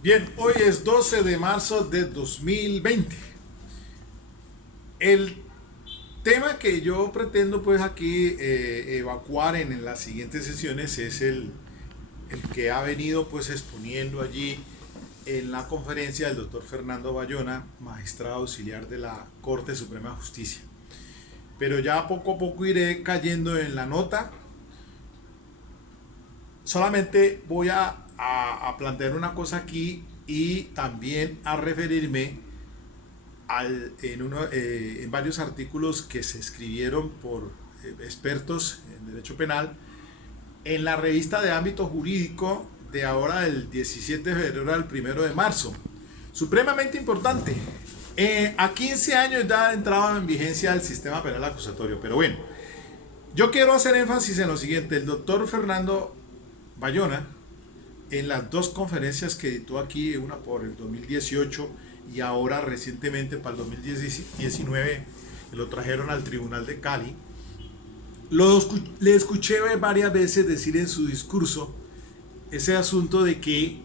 Bien, hoy es 12 de marzo de 2020. El tema que yo pretendo pues aquí evacuar en las siguientes sesiones es el que ha venido pues exponiendo allí en la conferencia el doctor Fernando Bayona, magistrado auxiliar de la Corte Suprema de Justicia. Pero ya poco a poco iré cayendo en la nota. Solamente voy a plantear una cosa aquí y también a referirme en varios artículos que se escribieron por expertos en derecho penal en la revista de ámbito jurídico de ahora del 17 de febrero al 1 de marzo. Supremamente importante. A 15 años ya entraba en vigencia el sistema penal acusatorio. Pero bueno, yo quiero hacer énfasis en lo siguiente. El doctor Fernando Bayona, en las dos conferencias que editó aquí, una por el 2018 y ahora recientemente para el 2019, lo trajeron al Tribunal de Cali, le escuché varias veces decir en su discurso ese asunto de que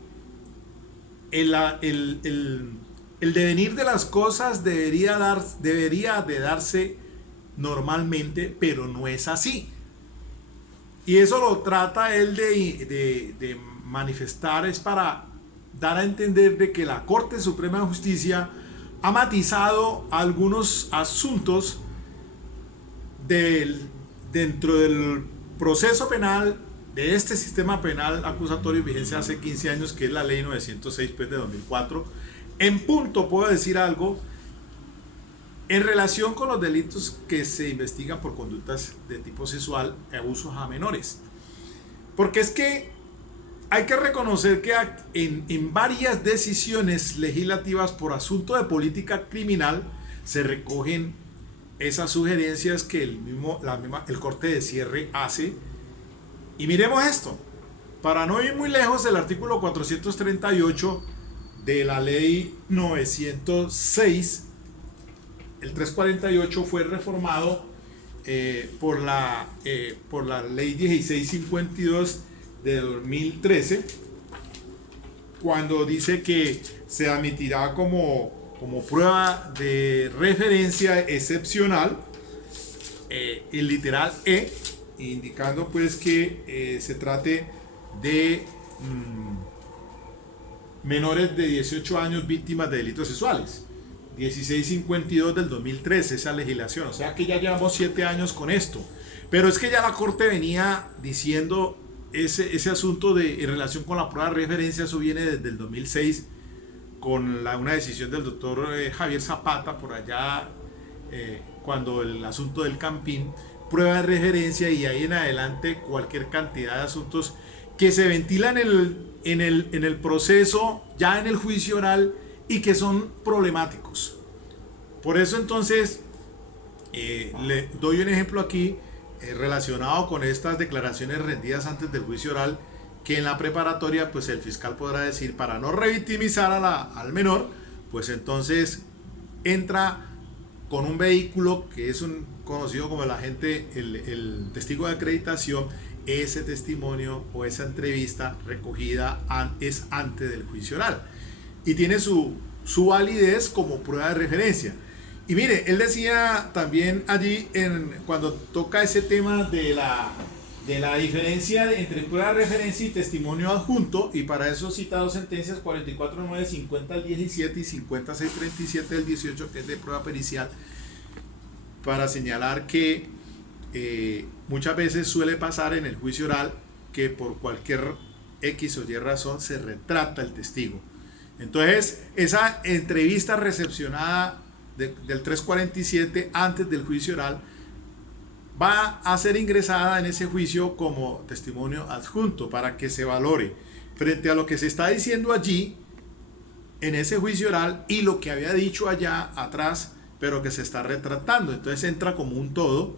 el, el, el, el devenir de las cosas debería de darse normalmente, pero no es así. Y eso lo trata él de manifestar, es para dar a entender de que la Corte Suprema de Justicia ha matizado algunos asuntos dentro del proceso penal de este sistema penal acusatorio en vigencia hace 15 años, que es la ley 906 pues, de 2004. En punto puedo decir algo en relación con los delitos que se investigan por conductas de tipo sexual y abusos a menores. Porque es que hay que reconocer que en varias decisiones legislativas por asunto de política criminal se recogen esas sugerencias que el corte de cierre hace. Y miremos esto. Para no ir muy lejos, el artículo 438 de la ley 906, el 348 fue reformado por la ley 1652 de 2013, cuando dice que se admitirá como prueba de referencia excepcional el literal E, indicando pues que se trate de menores de 18 años víctimas de delitos sexuales. 1652 del 2013, esa legislación. O sea que ya llevamos 7 años con esto. Pero es que ya la Corte venía diciendo ese asunto en relación con la prueba de referencia. Eso viene desde el 2006 con una decisión del doctor Javier Zapata por allá, cuando el asunto del Campín, prueba de referencia, y ahí en adelante cualquier cantidad de asuntos que se ventilan en el proceso, ya en el juicio oral, y que son problemáticos. Por eso entonces le doy un ejemplo aquí relacionado con estas declaraciones rendidas antes del juicio oral, que en la preparatoria pues el fiscal podrá decir, para no revictimizar al menor, pues entonces entra con un vehículo que es conocido como el testigo de acreditación. Ese testimonio o esa entrevista recogida es antes del juicio oral y tiene su validez como prueba de referencia. Y mire, él decía también allí, cuando toca ese tema de la diferencia entre prueba de referencia y testimonio adjunto, y para eso cita dos sentencias, 44.9, 50 al 17 y 56.37 del 18, que es de prueba pericial, para señalar que muchas veces suele pasar en el juicio oral que por cualquier X o Y razón se retrata el testigo. Entonces, esa entrevista recepcionada del 347 antes del juicio oral va a ser ingresada en ese juicio como testimonio adjunto para que se valore frente a lo que se está diciendo allí en ese juicio oral y lo que había dicho allá atrás, pero que se está retratando. Entonces entra como un todo,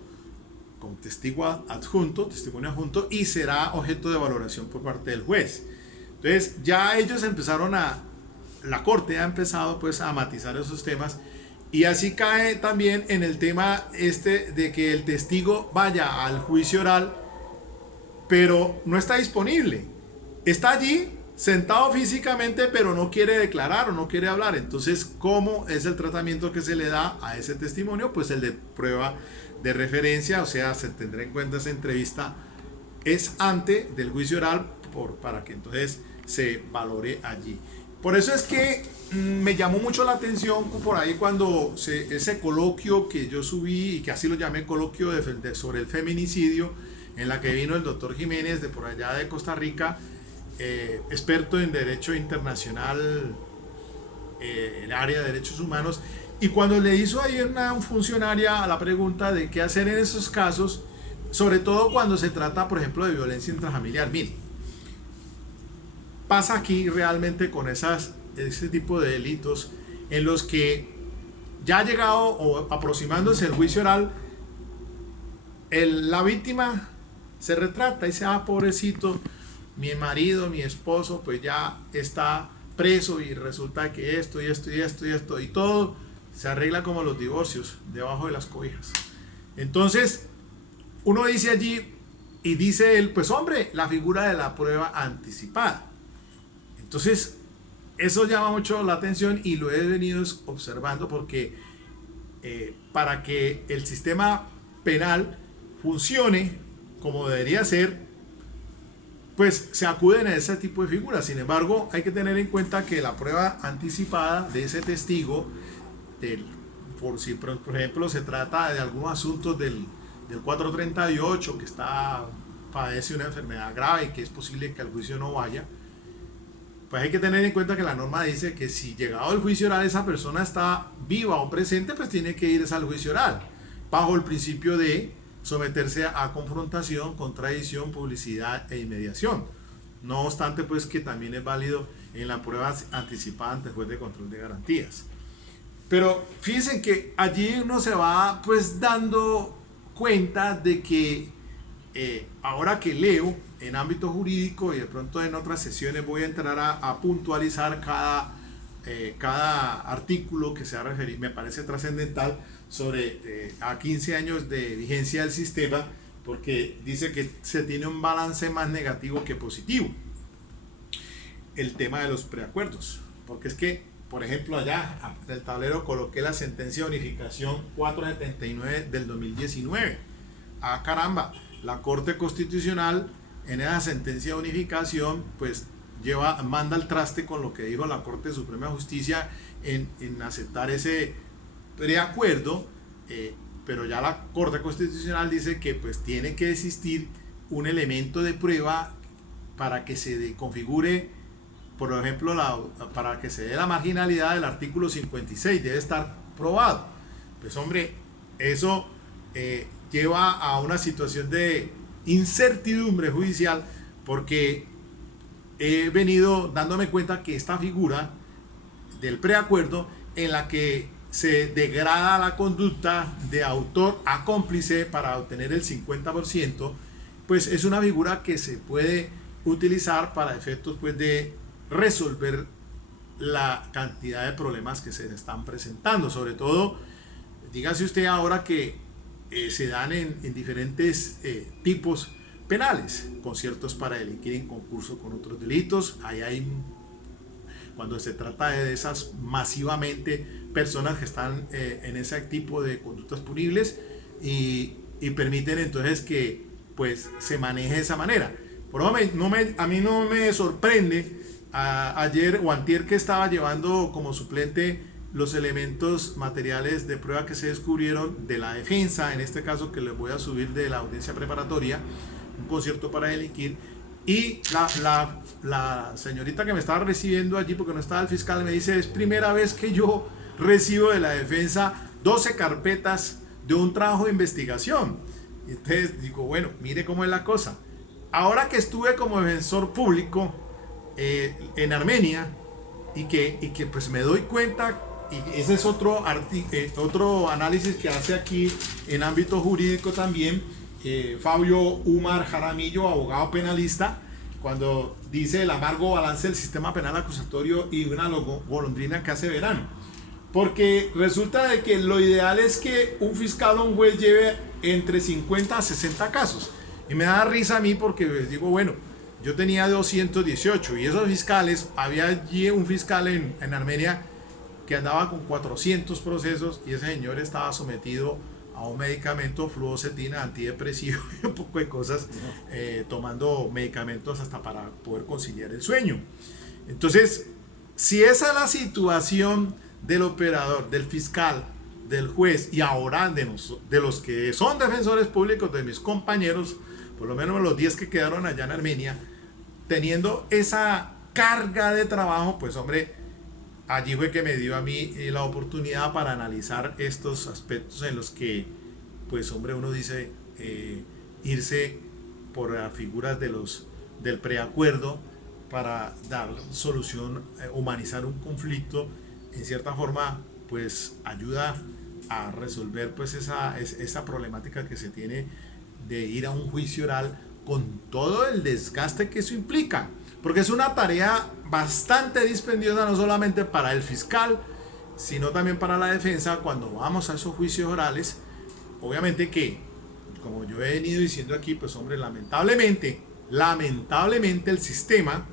con testigo adjunto, testimonio adjunto, y será objeto de valoración por parte del juez. Entonces ya ellos la Corte ha empezado pues a matizar esos temas, y así cae también en el tema de que el testigo vaya al juicio oral, pero no está disponible. Está allí, sentado físicamente, pero no quiere declarar o no quiere hablar. Entonces, ¿cómo es el tratamiento que se le da a ese testimonio? Pues el de prueba de referencia, o sea, se tendrá en cuenta esa entrevista es antes del juicio oral para que entonces se valore allí. Por eso es que me llamó mucho la atención por ahí cuando ese coloquio que yo subí y que así lo llamé coloquio sobre el feminicidio, en la que vino el doctor Jiménez de por allá de Costa Rica, experto en derecho internacional, el área de derechos humanos, y cuando le hizo ahí una funcionaria la pregunta de qué hacer en esos casos, sobre todo cuando se trata, por ejemplo, de violencia intrafamiliar. Mire, pasa aquí realmente con ese tipo de delitos en los que ya ha llegado o aproximándose el juicio oral, la víctima se retrata y dice, ah, pobrecito, mi marido, mi esposo, pues ya está preso y resulta que esto y esto y esto y esto y todo se arregla como los divorcios, debajo de las cobijas. Entonces, uno dice allí y dice él, pues hombre, la figura de la prueba anticipada. Entonces, eso llama mucho la atención y lo he venido observando porque para que el sistema penal funcione como debería ser, pues se acuden a ese tipo de figuras. Sin embargo, hay que tener en cuenta que la prueba anticipada de ese testigo, por si por ejemplo se trata de algunos asuntos del 438, que padece una enfermedad grave y que es posible que al juicio no vaya, pues hay que tener en cuenta que la norma dice que si llegado el juicio oral esa persona está viva o presente, pues tiene que ir al juicio oral, bajo el principio de someterse a confrontación, contradicción, publicidad e inmediación. No obstante, pues que también es válido en la prueba anticipada ante el juez de control de garantías. Pero fíjense que allí uno se va pues dando cuenta de que ahora que leo en ámbito jurídico y de pronto en otras sesiones voy a entrar a puntualizar cada artículo que se ha referido, me parece trascendental, sobre a 15 años de vigencia del sistema, porque dice que se tiene un balance más negativo que positivo. El tema de los preacuerdos, porque es que, por ejemplo, allá en el tablero coloqué la sentencia de unificación 479 del 2019. Ah, caramba, la Corte Constitucional en esa sentencia de unificación pues manda al traste con lo que dijo la Corte Suprema de Justicia en aceptar ese preacuerdo, pero ya la Corte Constitucional dice que pues tiene que existir un elemento de prueba para que se configure, por ejemplo, para que se dé la marginalidad del artículo 56, debe estar probado. Pues hombre, eso lleva a una situación de incertidumbre judicial, porque he venido dándome cuenta que esta figura del preacuerdo, en la que se degrada la conducta de autor a cómplice para obtener el 50%, pues es una figura que se puede utilizar para efectos pues de resolver la cantidad de problemas que se están presentando. Sobre todo, dígase usted ahora que se dan en diferentes tipos penales, conciertos para delinquir en concurso con otros delitos. Cuando se trata de esas masivamente personas que están en ese tipo de conductas punibles y permiten entonces que pues se maneje de esa manera. Por a mí no me sorprende ayer o antier que estaba llevando como suplente los elementos materiales de prueba que se descubrieron de la defensa, en este caso que les voy a subir de la audiencia preparatoria, un concierto para delinquir, y la señorita que me estaba recibiendo allí, porque no estaba el fiscal, me dice, es primera vez que yo recibo de la defensa 12 carpetas de un trabajo de investigación. Y entonces digo, bueno, mire cómo es la cosa. Ahora que estuve como defensor público en Armenia, y que pues me doy cuenta, y ese es otro análisis que hace aquí en ámbito jurídico también Fabio Umar Jaramillo, abogado penalista, cuando dice el amargo balance del sistema penal acusatorio y una golondrina que hace verano. Porque resulta de que lo ideal es que un fiscal o un juez lleve entre 50 a 60 casos. Y me da risa a mí porque digo, bueno, yo tenía 218 y esos fiscales, había allí un fiscal en Armenia que andaba con 400 procesos y ese señor estaba sometido a un medicamento, fluoxetina, antidepresivo y un poco de cosas, tomando medicamentos hasta para poder conciliar el sueño. Entonces, si esa es la situación del operador, del fiscal, del juez y ahora de los que son defensores públicos, de mis compañeros, por lo menos los 10 que quedaron allá en Armenia, teniendo esa carga de trabajo, pues hombre, allí fue que me dio a mí la oportunidad para analizar estos aspectos en los que, pues hombre, uno dice irse por las figuras del preacuerdo para dar solución, humanizar un conflicto, en cierta forma, pues ayuda a resolver pues esa problemática que se tiene de ir a un juicio oral con todo el desgaste que eso implica, porque es una tarea bastante dispendiosa no solamente para el fiscal, sino también para la defensa cuando vamos a esos juicios orales. Obviamente que, como yo he venido diciendo aquí, pues hombre, lamentablemente el sistema,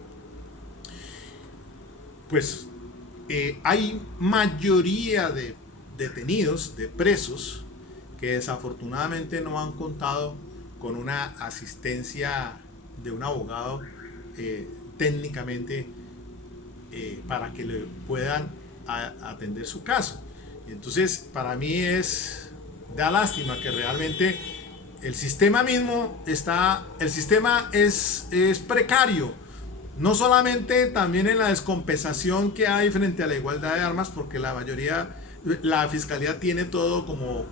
pues hay mayoría de detenidos, de presos, que desafortunadamente no han contado con una asistencia de un abogado técnicamente para que le puedan atender su caso. Y entonces para mí da lástima que realmente el sistema mismo es precario, no solamente también en la descompensación que hay frente a la igualdad de armas, porque la fiscalía tiene todo como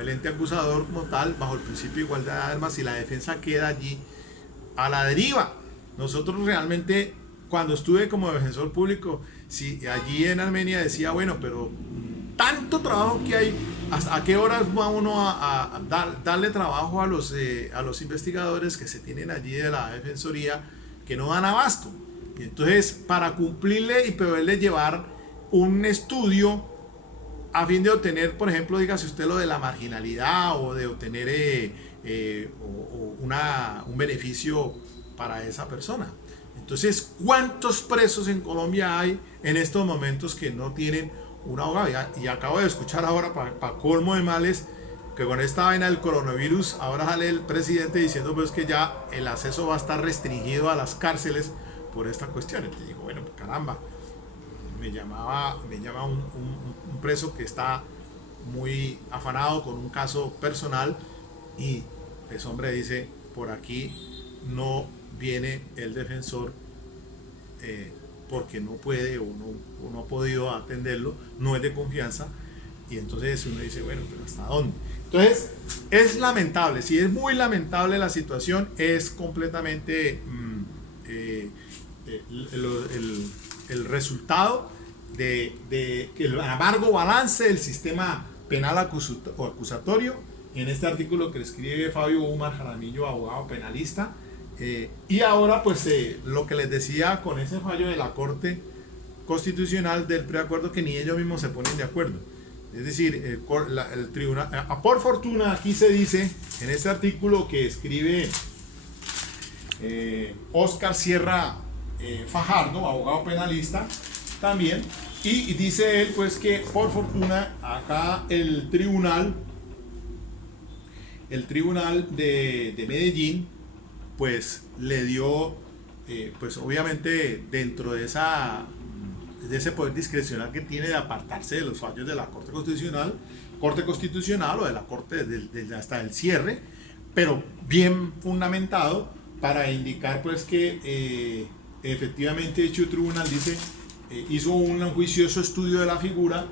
el ente acusador como tal, bajo el principio de igualdad de armas, y la defensa queda allí a la deriva. Nosotros realmente, cuando estuve como defensor público, si allí en Armenia decía, bueno, pero tanto trabajo que hay, ¿a qué horas va uno a darle trabajo a los investigadores que se tienen allí de la defensoría, que no dan abasto? Y entonces, para cumplirle y poderle llevar un estudio a fin de obtener, por ejemplo, dígase usted lo de la marginalidad o de obtener un beneficio para esa persona. Entonces, ¿cuántos presos en Colombia hay en estos momentos que no tienen un abogado? Y acabo de escuchar ahora, para colmo de males, que con esta vaina del coronavirus, ahora sale el presidente diciendo pues que ya el acceso va a estar restringido a las cárceles por esta cuestión. Entonces digo, bueno, pues caramba, me llama un preso que está muy afanado con un caso personal y ese hombre dice, por aquí no viene el defensor porque no puede o no ha podido atenderlo, no es de confianza. Y entonces uno dice, bueno, pero ¿hasta dónde? Entonces, es lamentable, sí, es muy lamentable la situación, es completamente el resultado de el amargo balance del sistema penal acusatorio, en este artículo que escribe Fabio Umar Jaramillo, abogado penalista, y ahora pues lo que les decía con ese fallo de la Corte Constitucional del preacuerdo, que ni ellos mismos se ponen de acuerdo. Es decir, el tribunal, por fortuna, aquí se dice en este artículo que escribe Oscar Sierra Fajardo, abogado penalista también, y dice él pues que por fortuna acá el tribunal de Medellín pues le dio pues obviamente dentro de ese poder discrecional que tiene de apartarse de los fallos de la Corte Constitucional o de la Corte hasta el cierre, pero bien fundamentado para indicar pues que efectivamente dicho tribunal hizo un juicioso estudio de la figura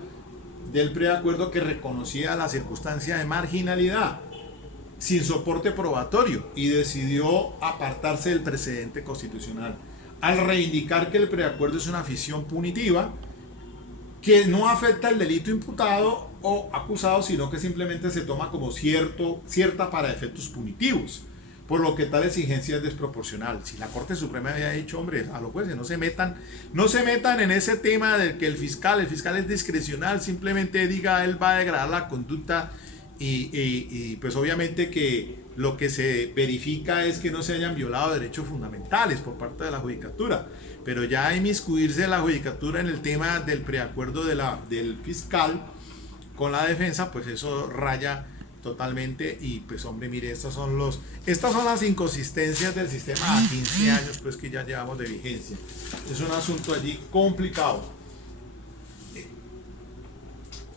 del preacuerdo que reconocía la circunstancia de marginalidad sin soporte probatorio y decidió apartarse del precedente constitucional al reivindicar que el preacuerdo es una ficción punitiva que no afecta el delito imputado o acusado, sino que simplemente se toma como cierta para efectos punitivos, por lo que tal exigencia es desproporcional. Si la Corte Suprema había dicho, hombre, a los jueces no se metan en ese tema de que el fiscal es discrecional, simplemente diga él va a degradar la conducta y pues obviamente que lo que se verifica es que no se hayan violado derechos fundamentales por parte de la judicatura, pero ya inmiscuirse la judicatura en el tema del preacuerdo del fiscal con la defensa, pues eso raya totalmente. Y pues hombre, mire, estas son las inconsistencias del sistema a 15 años pues que ya llevamos de vigencia. Es un asunto allí complicado.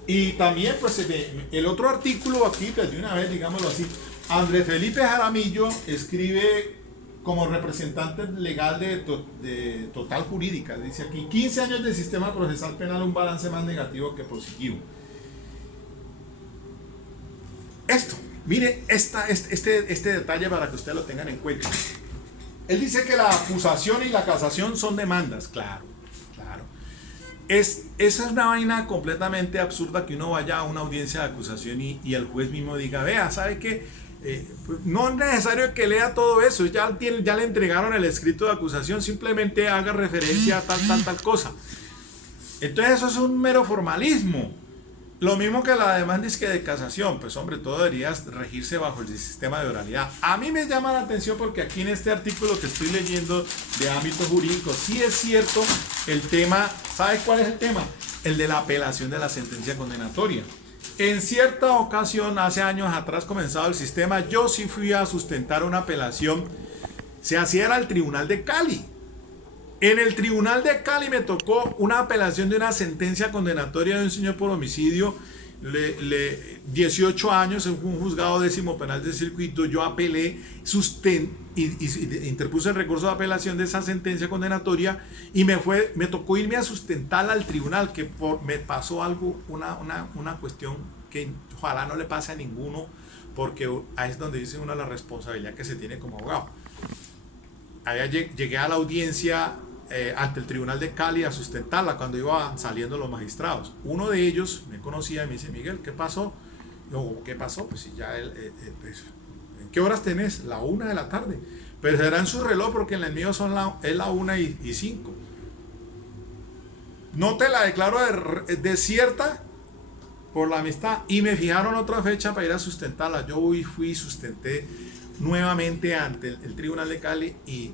Y también pues el otro artículo aquí, pues de una vez, digámoslo así, Andrés Felipe Jaramillo escribe como representante legal de Total Jurídica, dice aquí: 15 años del sistema procesal penal, un balance más negativo que positivo. Esto, mire este detalle para que ustedes lo tengan en cuenta. Él dice que la acusación y la casación son demandas. Claro, claro. Esa es una vaina completamente absurda, que uno vaya a una audiencia de acusación y el juez mismo diga: vea, ¿sabe qué? Pues no es necesario que lea todo eso, ya le entregaron el escrito de acusación, simplemente haga referencia a tal cosa. Entonces eso es un mero formalismo. Lo mismo que la demanda es que de casación, pues hombre, todo debería regirse bajo el sistema de oralidad. A mí me llama la atención porque aquí en este artículo que estoy leyendo de ámbito jurídico, sí es cierto el tema. ¿Sabe cuál es el tema? El de la apelación de la sentencia condenatoria. En cierta ocasión, hace años atrás, comenzado el sistema, yo sí fui a sustentar una apelación. Se hacía al Tribunal de Cali. En el Tribunal de Cali me tocó una apelación de una sentencia condenatoria de un señor por homicidio, 18 años en un juzgado 10º penal de circuito. Yo apelé, interpuse el recurso de apelación de esa sentencia condenatoria y me tocó irme a sustentarla al tribunal, que me pasó algo, una cuestión que ojalá no le pase a ninguno, porque ahí es donde dice uno la responsabilidad que se tiene como abogado. Llegué a la audiencia ante el Tribunal de Cali a sustentarla cuando iban saliendo los magistrados. Uno de ellos me conocía y me dice: Miguel, ¿qué pasó? Yo, ¿qué pasó? Pues si ya pues, ¿en qué horas tenés? La 1 de la tarde. Pero será en su reloj, porque en el mío es la 1:05. No te la declaro desierta por la amistad. Y me fijaron otra fecha para ir a sustentarla. Yo fui y sustenté nuevamente ante el Tribunal de Cali, y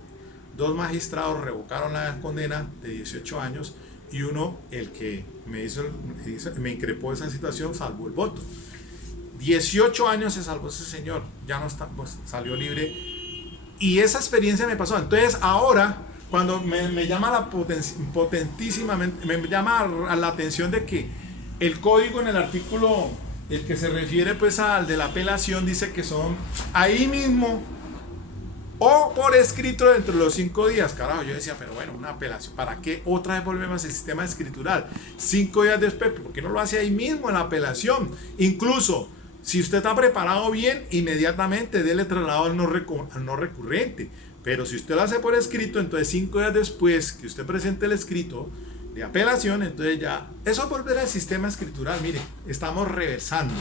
2 magistrados revocaron la condena de 18 años y uno, el que me increpó esa situación, salvó el voto. 18 años se salvó ese señor, ya no está, pues salió libre. Y esa experiencia me pasó. Entonces ahora, cuando me llama potentísimamente, me llama a la atención de que el código en el artículo, el que se refiere pues al de la apelación, dice que son ahí mismo o por escrito dentro de los 5 días. Carajo, yo decía, pero bueno, una apelación, ¿para qué otra vez volvemos al sistema escritural? 5 días después, ¿por qué no lo hace ahí mismo en la apelación? Incluso, si usted está preparado bien, inmediatamente déle traslado al no recurrente. Pero si usted lo hace por escrito, entonces 5 días después que usted presente el escrito de apelación, entonces ya, eso es volver al sistema escritural. Mire, estamos reversando.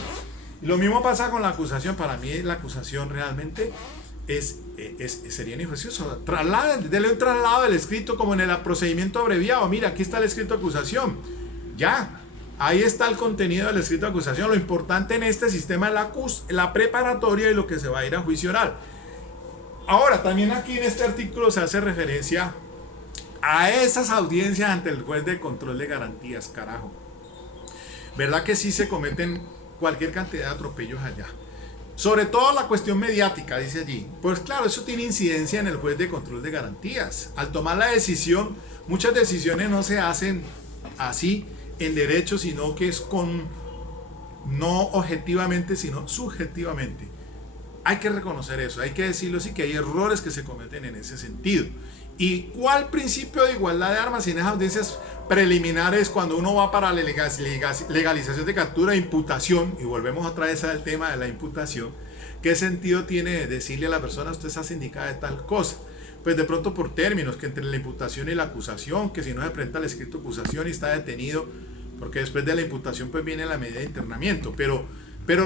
Lo mismo pasa con la acusación. Para mí la acusación realmente sería inoficioso. Dele un traslado del escrito como en el procedimiento abreviado. Mira, aquí está el escrito de acusación. Ya, ahí está el contenido del escrito de acusación. Lo importante en este sistema es la preparatoria y lo que se va a ir a juicio oral. Ahora, también aquí en este artículo se hace referencia a esas audiencias ante el juez de control de garantías. Carajo, ¿verdad que sí se cometen cualquier cantidad de atropellos allá? Sobre todo la cuestión mediática, dice allí. Pues claro, eso tiene incidencia en el juez de control de garantías. Al tomar la decisión, muchas decisiones no se hacen así en derecho, sino que es no objetivamente, sino subjetivamente. Hay que reconocer eso, hay que decirlo así, que hay errores que se cometen en ese sentido. ¿Y cuál principio de igualdad de armas en esas audiencias preliminares, cuando uno va para la legalización de captura e imputación? Y volvemos otra vez al tema de la imputación. ¿Qué sentido tiene decirle a la persona: usted está sindicada de tal cosa? Pues de pronto por términos, que entre la imputación y la acusación, que si no se presenta el escrito de acusación y está detenido, porque después de la imputación pues viene la medida de internamiento. Pero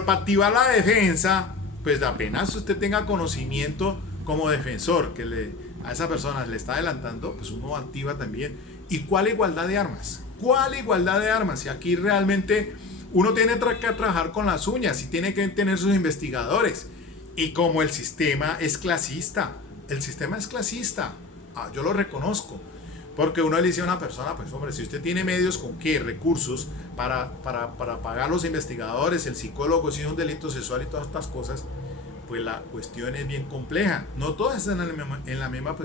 para activar la defensa, pues apenas usted tenga conocimiento como defensor que a esa persona le está adelantando, pues uno activa también. ¿Y cuál igualdad de armas? ¿Cuál igualdad de armas? Y aquí realmente uno tiene que trabajar con las uñas y tiene que tener sus investigadores. Y como el sistema es clasista, yo lo reconozco. Porque uno le dice a una persona, pues hombre, si usted tiene medios con qué, recursos para pagar los investigadores, el psicólogo, si es un delito sexual y todas estas cosas, pues la cuestión es bien compleja. No todas están en la misma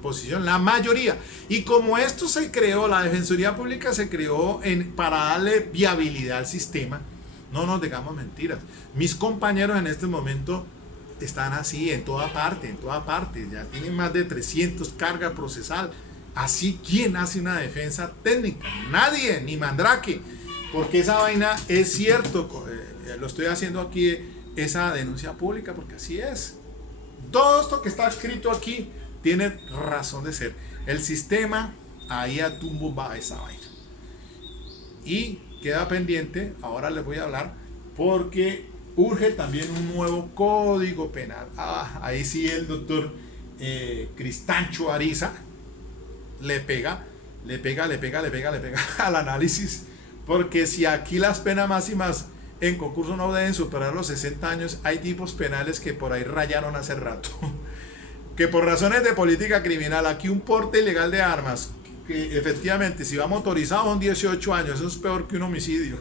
posición, la mayoría. Y como esto se creó, la Defensoría Pública se creó para darle viabilidad al sistema, no nos digamos mentiras. Mis compañeros en este momento están así en toda parte, ya tienen más de 300 cargas procesal. Así, ¿quién hace una defensa técnica? Nadie, ni Mandrake, porque esa vaina es cierto, lo estoy haciendo aquí, esa denuncia pública, porque así es. Todo esto que está escrito aquí tiene razón de ser. El sistema ahí a tumbo va esa vaina. Y queda pendiente, ahora les voy a hablar, porque urge también un nuevo código penal. Ahí sí el doctor Cristancho Ariza le pega al análisis, porque si aquí las penas máximas en concurso no deben superar los 60 años, hay tipos penales que por ahí rayaron hace rato, que por razones de política criminal, aquí un porte ilegal de armas, que efectivamente si va motorizado son 18 años, eso es peor que un homicidio.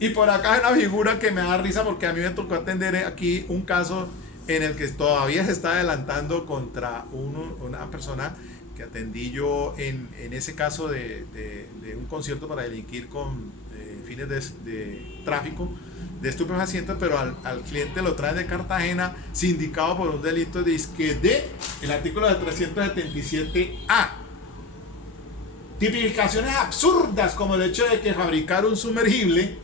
Y por acá hay una figura que me da risa, porque a mí me tocó atender aquí un caso en el que todavía se está adelantando contra una persona que atendí yo en ese caso de un concierto para delinquir con fines de tráfico de estupefacientes, pero al cliente lo traen de Cartagena sindicado por un delito de el artículo de 377A. Tipificaciones absurdas como el hecho de que fabricar un sumergible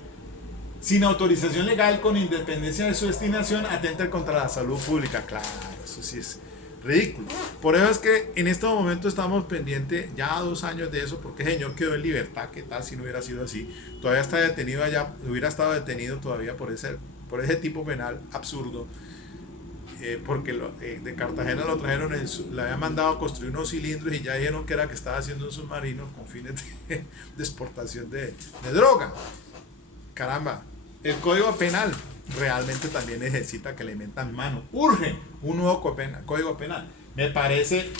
sin autorización legal con independencia de su destinación atenta contra la salud pública. Claro, eso sí es ridículo. Por eso es que en este momento estamos pendientes ya 2 años de eso, porque el señor quedó en libertad. ¿Qué tal si no hubiera sido así? Todavía está detenido allá, hubiera estado detenido todavía por ese tipo penal absurdo, porque de Cartagena lo trajeron, le habían mandado a construir unos cilindros y ya dijeron que era que estaba haciendo un submarino con fines de exportación de droga. Caramba, el Código Penal realmente también necesita que le metan mano. Urge un nuevo Código Penal. Me parece,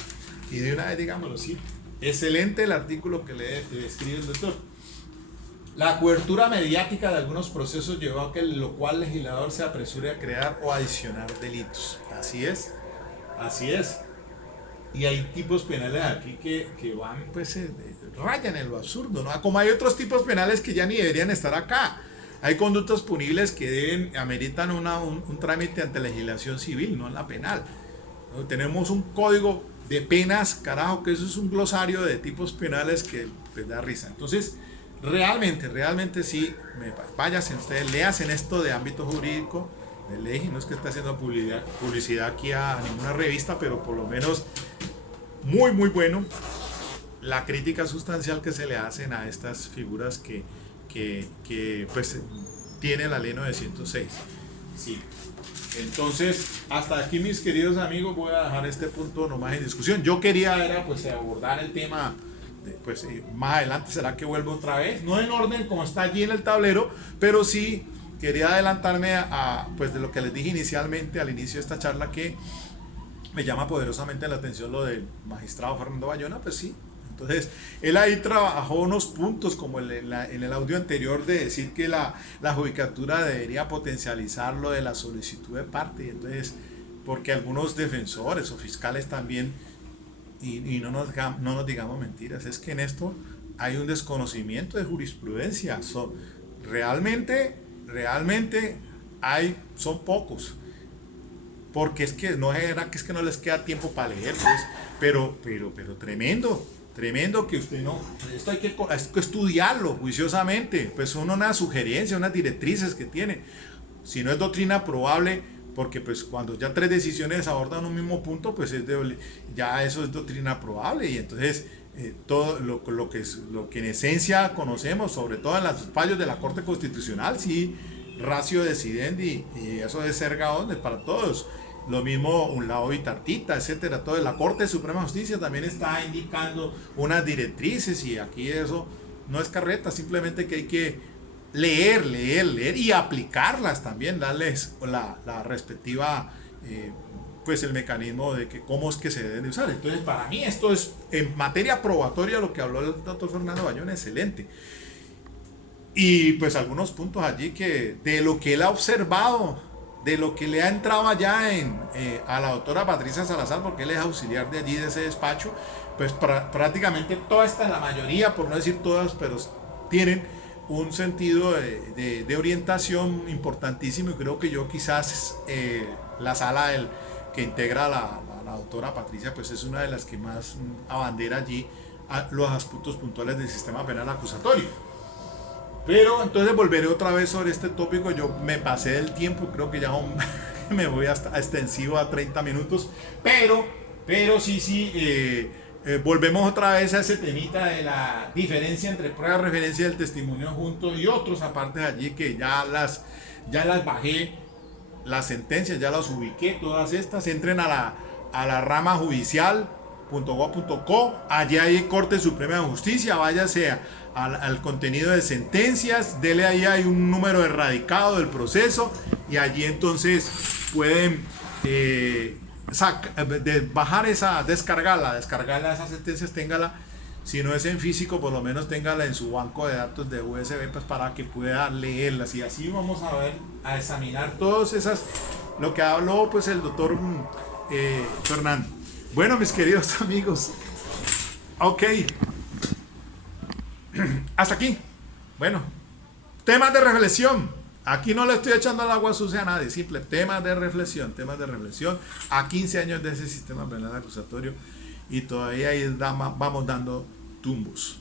y de una vez digámoslo así, excelente el artículo que le escribe el doctor. La cobertura mediática de algunos procesos llevó a que lo cual legislador se apresure a crear o adicionar delitos. Así es. Y hay tipos penales aquí que van, pues, rayan en lo absurdo, ¿no? Como hay otros tipos penales que ya ni deberían estar acá. Hay conductas punibles que ameritan un trámite ante legislación civil, no en la penal. ¿No? Tenemos un código de penas, carajo, que eso es un glosario de tipos penales que pues, da risa. Entonces, realmente sí, váyanse ustedes, léanse esto de ámbito jurídico, de ley, no es que esté haciendo publicidad aquí a ninguna revista, pero por lo menos muy bueno la crítica sustancial que se le hacen a estas figuras que pues tiene la ley 906. Sí. Entonces, hasta aquí, mis queridos amigos, voy a dejar este punto nomás en discusión. Yo quería pues abordar el tema, pues más adelante será que vuelvo otra vez, no en orden como está allí en el tablero, pero sí quería adelantarme pues de lo que les dije inicialmente al inicio de esta charla, que me llama poderosamente la atención lo del magistrado Fernando Bayona. Pues sí. Entonces, él ahí trabajó unos puntos, como en el audio anterior, de decir que la judicatura debería potencializar lo de la solicitud de parte. Y entonces, porque algunos defensores o fiscales también, y no nos digamos mentiras, es que en esto hay un desconocimiento de jurisprudencia. Realmente son pocos. Porque es que no les queda tiempo para leer, pues, pero tremendo que usted no, esto hay que estudiarlo juiciosamente, pues son unas sugerencias, unas directrices que tiene, si no es doctrina probable, porque pues cuando ya 3 decisiones abordan un mismo punto, pues ya eso es doctrina probable, y entonces todo lo que en esencia conocemos, sobre todo en los fallos de la Corte Constitucional, sí, ratio decidendi, y eso es erga omnes para todos. Lo mismo un lado bitartita, etcétera. Todo la Corte Suprema de Justicia también está indicando unas directrices, y aquí eso no es carreta, simplemente que hay que leer y aplicarlas también, darles la respectiva, pues el mecanismo de que cómo es que se deben de usar. Entonces, para mí esto es, en materia probatoria, lo que habló el doctor Fernando Bayona, excelente. Y pues algunos puntos allí que de lo que él ha observado, de lo que le ha entrado allá a la doctora Patricia Salazar, porque él es auxiliar de allí, de ese despacho, pues prácticamente todas estas, la mayoría, por no decir todas, pero tienen un sentido de orientación importantísimo, y creo que yo quizás la sala que integra la doctora Patricia, pues es una de las que más abandera allí a los aspectos puntuales del sistema penal acusatorio. Pero entonces volveré otra vez sobre este tópico. Yo me pasé del tiempo, creo que ya me voy hasta extensivo a 30 minutos. Pero sí, volvemos otra vez a ese temita de la diferencia entre prueba de referencia del testimonio junto y otros aparte allí que ya las bajé, las sentencias ya las ubiqué, todas estas entren a la rama judicial.gov.co, allí hay Corte Suprema de Justicia, váyase al contenido de sentencias, dele ahí, hay un número erradicado del proceso y allí entonces pueden bajar descargarla esas sentencias, téngala, si no es en físico, por lo menos téngala en su banco de datos de USB, pues para que pueda leerlas, y así vamos a examinar todas esas, lo que habló pues el doctor Fernando. Bueno, mis queridos amigos, ok, hasta aquí. Bueno, temas de reflexión. Aquí no le estoy echando el agua sucia a nadie, simple temas de reflexión a 15 años de ese sistema penal acusatorio, y todavía ahí vamos dando tumbos.